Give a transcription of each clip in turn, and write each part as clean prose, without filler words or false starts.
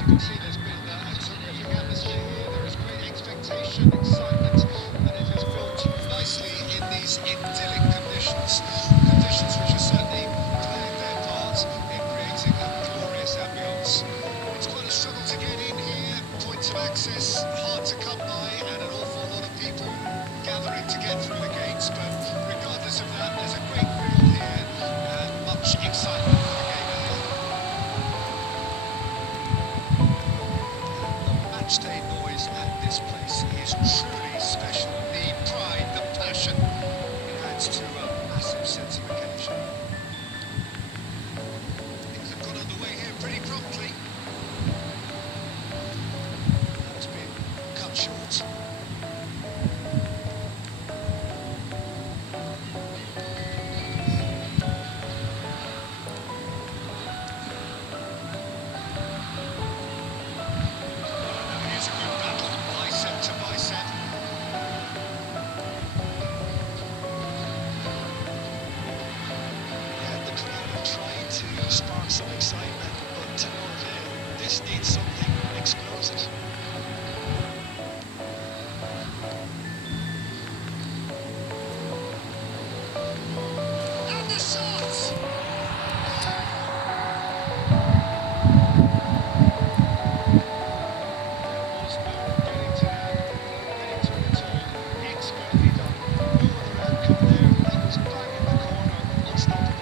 you can see, there's been a terrific atmosphere here. There is great expectation, excitement, and it has built nicely in these idyllic conditions. Conditions which have certainly played their part in creating a glorious ambience. It's quite a struggle to get in here. Points of access hard to come by, and an awful lot of people gathering to get through the gates. But regardless of that, there's a great feel here and much excitement for the game ahead. The matchday noise at this place is truly special. The pride, the passion, it adds to a massive sense of occasion. Things have got underway here pretty promptly. That's been cut short. Here's a good battle, bicep to bicep. Yeah, the crowd have tried to spark some excitement, but to no avail. This needs something explosive. And the shot! There was no getting to that, no getting to it at all. Expertly done. No other outcome there. That was bang in the corner, unstoppable.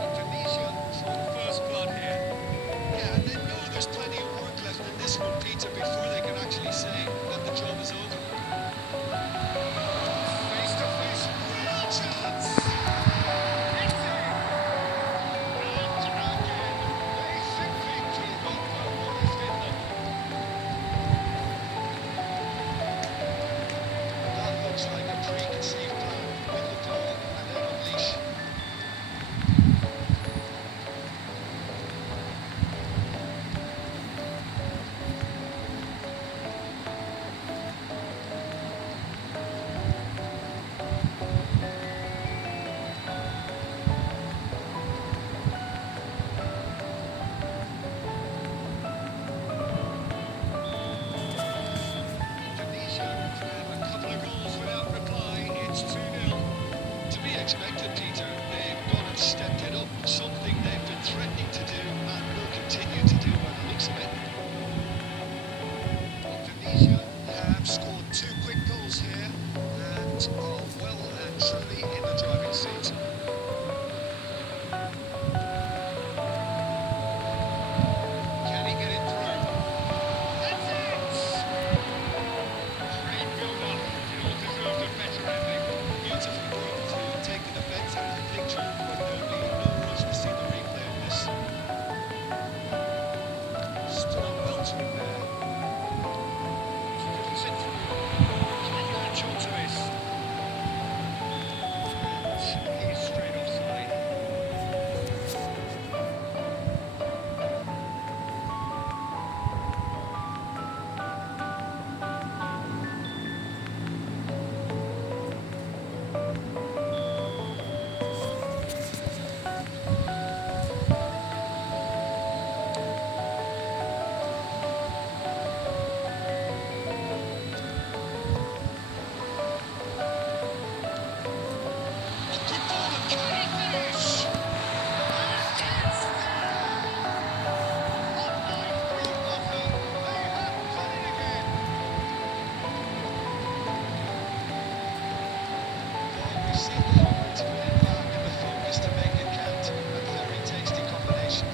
Indonesia saw first blood here. Yeah, and they know there's plenty of work left in this one, Peter, before they can actually say that the job is over. Face to face, real chance! It's in! And again, they simply do not know what is in them. That looks like a preconceived plan. Win the ball and then unleash. Indonesia have a couple of goals without reply. It's 2-0. To be expected, Peter. They've gone and stepped it up. Something they've been threatening to do and will continue to do by the looks of it. Indonesia have scored 2 quick goals here and are well and truly in the driving seat. Can he get it through? That's it! Great build-up. It all deserved a better ending. Beautifully done to take the defence out of the picture, but there'll be no rush to see the replay of this. Stood up well to him there. Doesn't sit through. Can latch onto this. And he's straight offside. Good ball and can he finish? And it's there! What life group offer? They have done it again. Well, we've seen the hunger to win it back and the focus to make it count. A very tasty combination.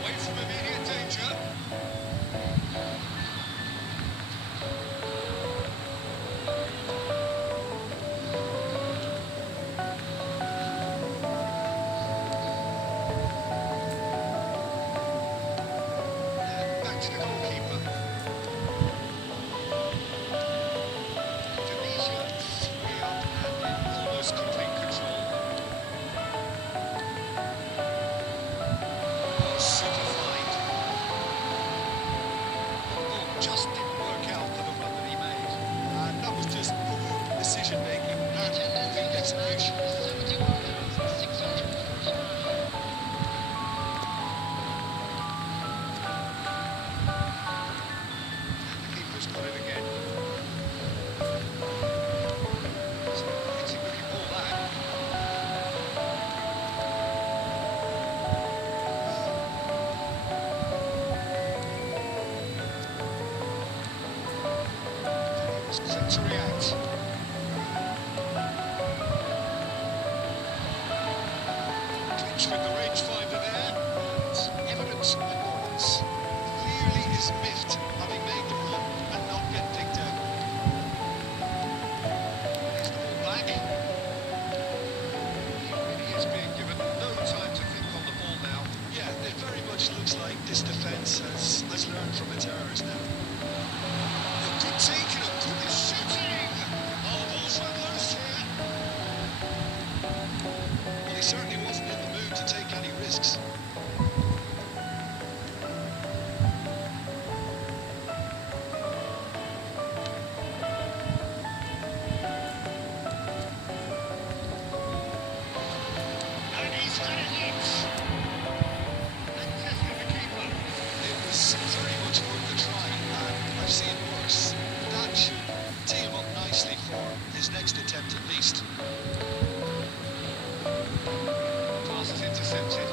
Away from immediate danger. Back to the goalkeeper. Tunisia 3 up and in almost complete control. Oh, super find. Oh, just didn't work out for the run that he made. And that was just poor decision making and weak execution. The keeper's got it again. It's a pretty looking ball that. He was quick to react. Clinch with the rangefinder there. It's evidence of annoyance. Clearly is miffed having made the run and not get picked out. Here's the ball back. He really is being given no time to think on the ball now. Yeah, it very much looks like this defence has learned from its errors now. A good take and a good shooting! Oh, the ball's run loose here. Well, he certainly wasn't in the mood to take any risks. And he's got it hit! And testing the keeper. It was very much worth a try, and I've seen worse. That should tee him up nicely for his next attempt at least. Pass is intercepted.